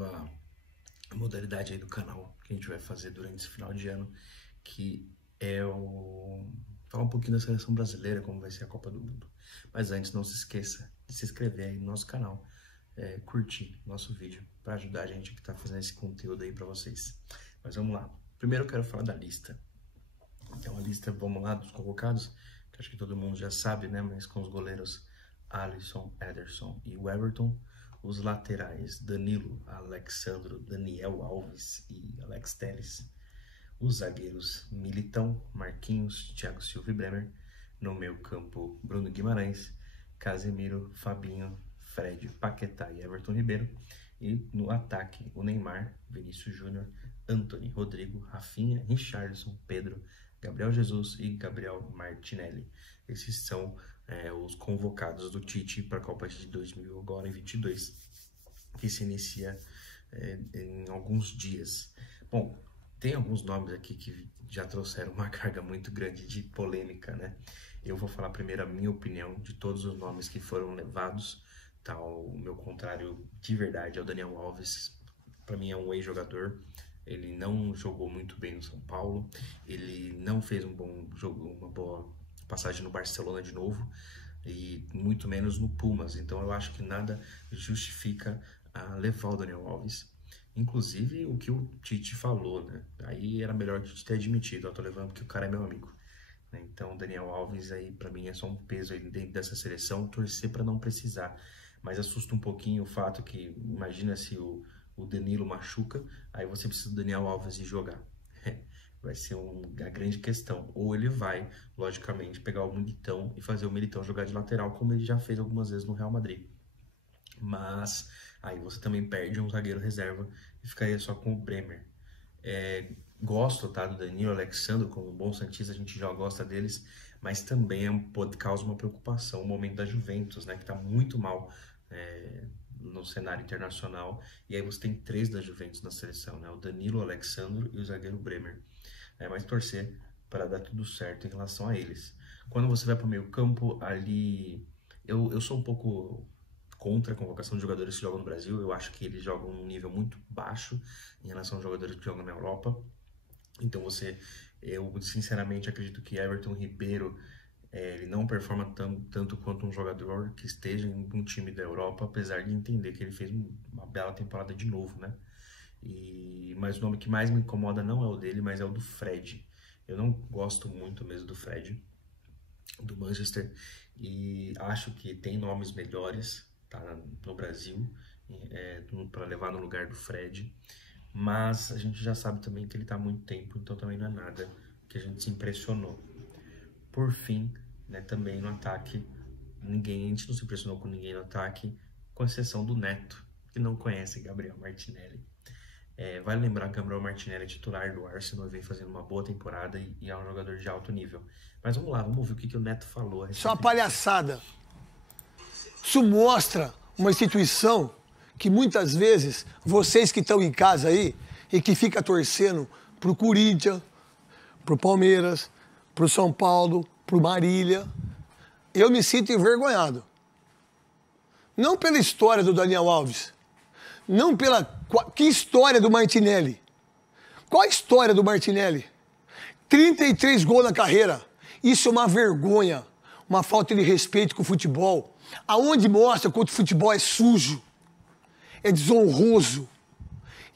nova modalidade aí do canal que a gente vai fazer durante esse final de ano, que é falar um pouquinho da seleção brasileira, como vai ser a Copa do Mundo. Mas antes, não se esqueça de se inscrever aí no nosso canal, curtir nosso vídeo, para ajudar a gente que tá fazendo esse conteúdo aí para vocês. Mas vamos lá. Primeiro eu quero falar da lista. Então a lista, vamos lá, dos convocados, que acho que todo mundo já sabe, né? Mas com os goleiros Alisson, Ederson e Everton. Os laterais, Danilo, Alexandro, Daniel Alves e Alex Telles. Os zagueiros, Militão, Marquinhos, Thiago Silva e Bremer. No meio campo, Bruno Guimarães, Casemiro, Fabinho, Fred, Paquetá e Everton Ribeiro. E no ataque, o Neymar, Vinícius Júnior, Antony, Rodrigo, Rafinha, Richarlison, Pedro, Gabriel Jesus e Gabriel Martinelli. Esses são os convocados do Tite para a Copa de 2022, que se inicia em alguns dias. Bom, tem alguns nomes aqui que já trouxeram uma carga muito grande de polêmica, né? Eu vou falar primeiro a minha opinião de todos os nomes que foram levados. Tá, o meu contrário de verdade é o Daniel Alves. Para mim é um ex-jogador. Ele não jogou muito bem no São Paulo. Ele não fez um bom jogo, uma boa passagem no Barcelona de novo, e muito menos no Pumas. Então eu acho que nada justifica levar o Daniel Alves. Inclusive o que o Tite falou, né? Aí era melhor o Tite ter admitido: eu tô levando porque o cara é meu amigo. Então o Daniel Alves aí para mim é só um peso aí dentro dessa seleção, torcer para não precisar. Mas assusta um pouquinho o fato que, imagina se o Danilo machuca, aí você precisa do Daniel Alves ir jogar. Vai ser a grande questão. Ou ele vai, logicamente, pegar o Militão e fazer o Militão jogar de lateral, como ele já fez algumas vezes no Real Madrid. Mas aí você também perde um zagueiro reserva e ficaria só com o Bremer. Gosto, tá, do Danilo, Alexandre, como um bom santista, a gente já gosta deles, mas também causa uma preocupação o momento da Juventus, né, que tá muito mal no cenário internacional. E aí você tem 3 da Juventus na seleção, né, o Danilo, o Alexandre e o zagueiro Bremer. Mas torcer para dar tudo certo em relação a eles. Quando você vai para o meio campo, ali eu sou um pouco contra a convocação de jogadores que jogam no Brasil. Eu acho que eles jogam num nível muito baixo em relação aos jogadores que jogam na Europa. Então eu sinceramente acredito que Everton Ribeiro ele não performa tanto quanto um jogador que esteja em um time da Europa, apesar de entender que ele fez uma bela temporada de novo, né? Mas o nome que mais me incomoda não é o dele, mas é o do Fred. Eu não gosto muito mesmo do Fred, do Manchester, e acho que tem nomes melhores, tá, no Brasil, para levar no lugar do Fred. Mas a gente já sabe também que ele está há muito tempo, então também não é nada que a gente se impressionou. Por fim, né, também no ataque, a gente não se impressionou com ninguém no ataque, com exceção do Neto, que não conhece Gabriel Martinelli. Vale lembrar que Gabriel Martinelli é titular do Arsenal, vem fazendo uma boa temporada e é um jogador de alto nível. Mas vamos lá, vamos ouvir o que o Neto falou. Isso é uma palhaçada. Isso mostra uma instituição que muitas vezes, vocês que estão em casa aí e que ficam torcendo pro Corinthians, pro Palmeiras, pro São Paulo, pro Marília, eu me sinto envergonhado. Não pela história do Daniel Alves, não pela... Que história do Martinelli? Qual a história do Martinelli? 33 gols na carreira. Isso é uma vergonha, uma falta de respeito com o futebol. Aonde mostra que o futebol é sujo, é desonroso.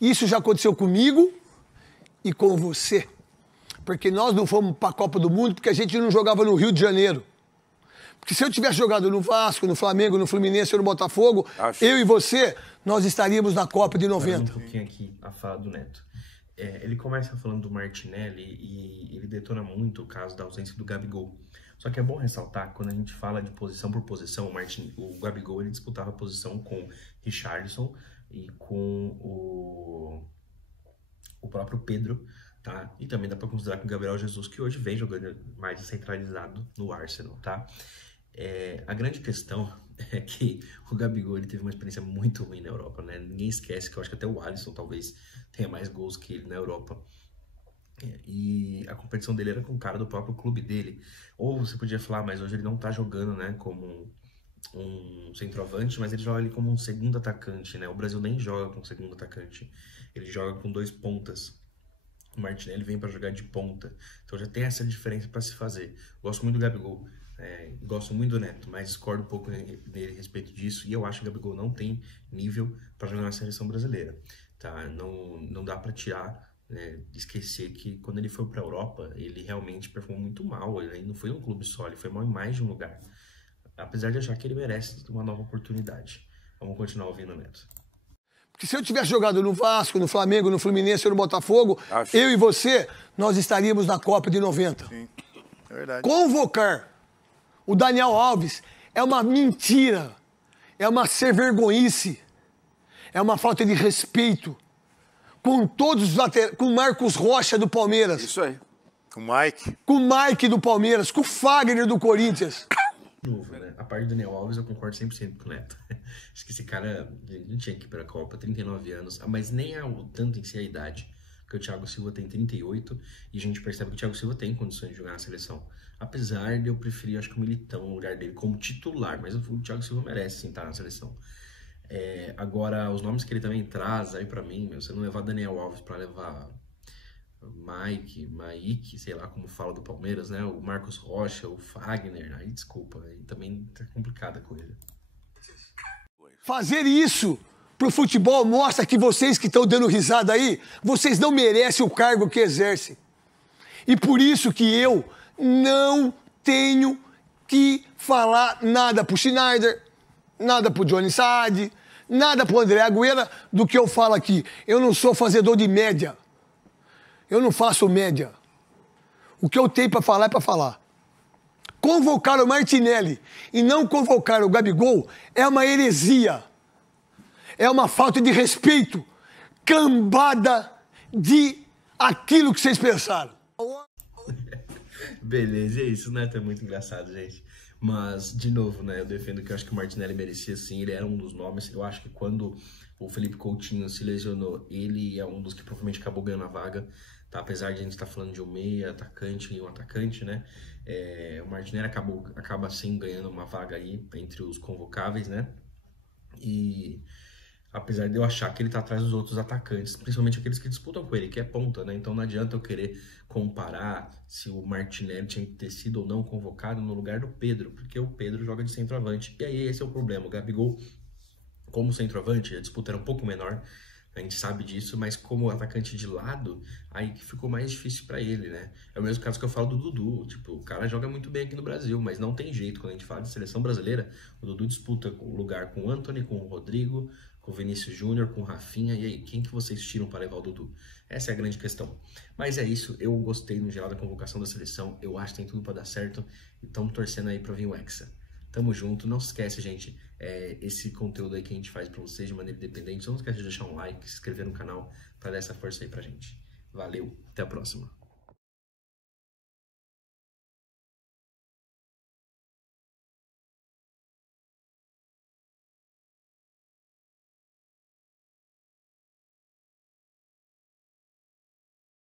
Isso já aconteceu comigo e com você. Porque nós não fomos para a Copa do Mundo porque a gente não jogava no Rio de Janeiro. Porque se eu tivesse jogado no Vasco, no Flamengo, no Fluminense ou no Botafogo, eu e você, nós estaríamos na Copa de 90. Um pouquinho aqui a fala do Neto. Ele começa falando do Martinelli e ele detona muito o caso da ausência do Gabigol. Só que é bom ressaltar que quando a gente fala de posição por posição, o Gabigol ele disputava a posição com Richarlison e com o próprio Pedro, tá? E também dá para considerar que o Gabriel Jesus, que hoje vem jogando mais centralizado no Arsenal, tá? A grande questão é que o Gabigol ele teve uma experiência muito ruim na Europa, né? Ninguém esquece que eu acho que até o Alisson talvez tenha mais gols que ele na Europa. E a competição dele era com o cara do próprio clube dele. Ou você podia falar, mas hoje ele não tá jogando, né, como um centroavante, mas ele joga ali como um segundo atacante, né? O Brasil nem joga com segundo atacante, ele joga com 2 pontas. O Martinelli vem para jogar de ponta, então já tem essa diferença para se fazer. Gosto muito do Gabigol, gosto muito do Neto, mas discordo um pouco dele a respeito disso, e eu acho que o Gabigol não tem nível para jogar na seleção brasileira, tá? Não dá para tirar, esquecer que quando ele foi para a Europa, ele realmente performou muito mal, ele não foi um clube só, ele foi mal em mais de um lugar. Apesar de achar que ele merece uma nova oportunidade. Vamos continuar ouvindo o Neto. Porque se eu tivesse jogado no Vasco, no Flamengo, no Fluminense ou no Botafogo, eu e você, nós estaríamos na Copa de 90. Sim, é verdade. Convocar o Daniel Alves é uma mentira, é uma ser-vergonhice, é uma falta de respeito com todos os laterais, com o Marcos Rocha do Palmeiras. Isso aí. Com o Mike. Com o Mike do Palmeiras, com o Fagner do Corinthians. Novo, né? A parte do Daniel Alves eu concordo 100% com o Neto. Acho que esse cara não tinha que ir pra Copa, 39 anos, mas nem é o tanto em si a idade, porque o Thiago Silva tem 38 e a gente percebe que o Thiago Silva tem condições de jogar na seleção. Apesar de eu preferir, acho que o Militão no lugar dele como titular, mas o Thiago Silva merece sim estar na seleção. Agora, os nomes que ele também traz aí pra mim, você não levar Daniel Alves pra levar Mike, sei lá como fala do Palmeiras, né? O Marcos Rocha, o Fagner, aí desculpa, aí também tá complicada a coisa. Fazer isso pro futebol mostra que vocês que estão dando risada aí, vocês não merecem o cargo que exercem. E por isso que eu não tenho que falar nada pro Schneider, nada pro Johnny Saad, nada pro André Agüera do que eu falo aqui. Eu não sou fazedor de média. Eu não faço média. O que eu tenho para falar é para falar. Convocar o Martinelli e não convocar o Gabigol é uma heresia. É uma falta de respeito. Cambada de aquilo que vocês pensaram. Beleza, é isso, né? É muito engraçado, gente. Mas, de novo, né? Eu defendo que eu acho que o Martinelli merecia sim, ele era um dos nomes. Eu acho que quando o Felipe Coutinho se lesionou, ele é um dos que provavelmente acabou ganhando a vaga. Tá? Apesar de a gente estar falando de um meia, atacante e um atacante, né? O Martinelli acaba sim ganhando uma vaga aí entre os convocáveis, né? E apesar de eu achar que ele tá atrás dos outros atacantes, principalmente aqueles que disputam com ele, que é ponta, né? Então não adianta eu querer comparar se o Martinelli tinha que ter sido ou não convocado no lugar do Pedro, porque o Pedro joga de centroavante. E aí esse é o problema. O Gabigol, como centroavante, a disputa era um pouco menor, a gente sabe disso, mas como atacante de lado, aí que ficou mais difícil pra ele, né? É o mesmo caso que eu falo do Dudu, tipo, o cara joga muito bem aqui no Brasil, mas não tem jeito, quando a gente fala de seleção brasileira, o Dudu disputa o lugar com o Antony, com o Rodrigo, com o Vinícius Júnior, com o Rafinha, e aí, quem que vocês tiram para levar o Dudu? Essa é a grande questão. Mas é isso, eu gostei no geral da convocação da seleção, eu acho que tem tudo para dar certo, e estamos torcendo aí para vir o Hexa. Tamo junto, não se esquece, gente, esse conteúdo aí que a gente faz para vocês de maneira independente, não se esquece de deixar um like, se inscrever no canal para dar essa força aí pra gente. Valeu, até a próxima.